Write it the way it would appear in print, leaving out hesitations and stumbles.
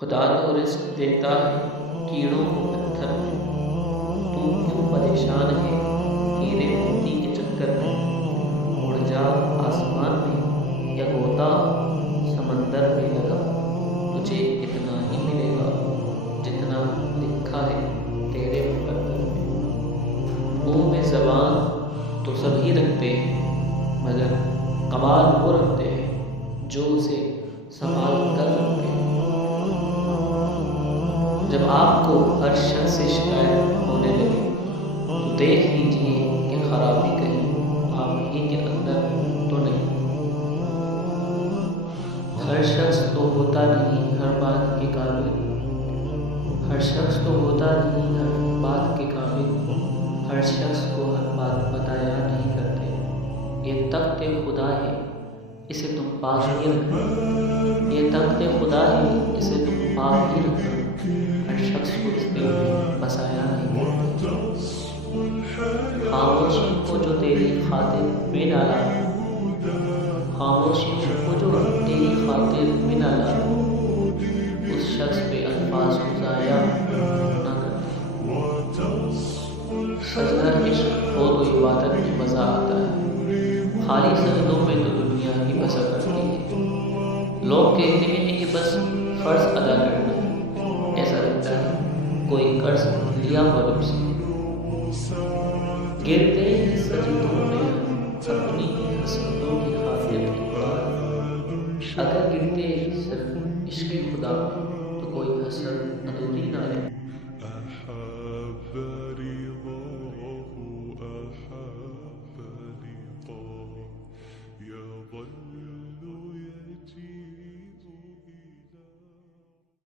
خدا تو رزق دیتا ہے کیڑوں کو پتھر میں، تو کیوں پریشان ہے ہیرے موتی کے چکر میں؟ اڑ جا آسمان میں یا غوطہ سمندر میں لگا، تجھے اتنا ہی ملے گا جتنا لکھا ہے تیرے مقدر میں۔ منہ میں زبان تو سبھی رکھتے ہیں، مگر کمال وہ رکھتے ہیں جو اسے سنبھال کر رکھتے ہیں۔ جب آپ کو ہر شخص سے شکایت ہونے لگے تو دیکھ لیجئے کہ خرابی کہیں آپ ہی کے اندر تو نہیں۔ ہر شخص تو ہوتا نہیں ہر بات کے قابل، ہر شخص تو ہوتا نہیں ہر بات کے قابل، ہر شخص کو ہر بات بتایا نہیں کرتے۔ یہ تخت خدا ہے اسے تم پاک ہی رکھنا، یہ تخت خدا ہے اسے تم پاک ہی رکھنا، ہر شخص کو اس دل میں بسایا نہیں کرتے۔ خاموشی کو جو تیری خاطر میں ڈالا، خاموشی کو جو تیری خاطر میں ڈالا، اس شخص پہ الفاظ کو ضائع نہ کرتے۔ سجدہ عشق ہو تو عبادت میں مزہ آتا ہے، خالی سجدوں میں تو دنیا ہی بسا کرتی ہے۔ لوگ کہتے ہیں کہ بس فرض ادا کرنا ہے، ایسا لگتا ہے کوئی قرض لیا ہو رب سے۔ گرتے ہی سجدوں میں اپنی حسرتوں کی خاطر اقبال، اگر گرتے صرف عشق خدا میں تو کوئی حسرت ادھوری نہ رہے۔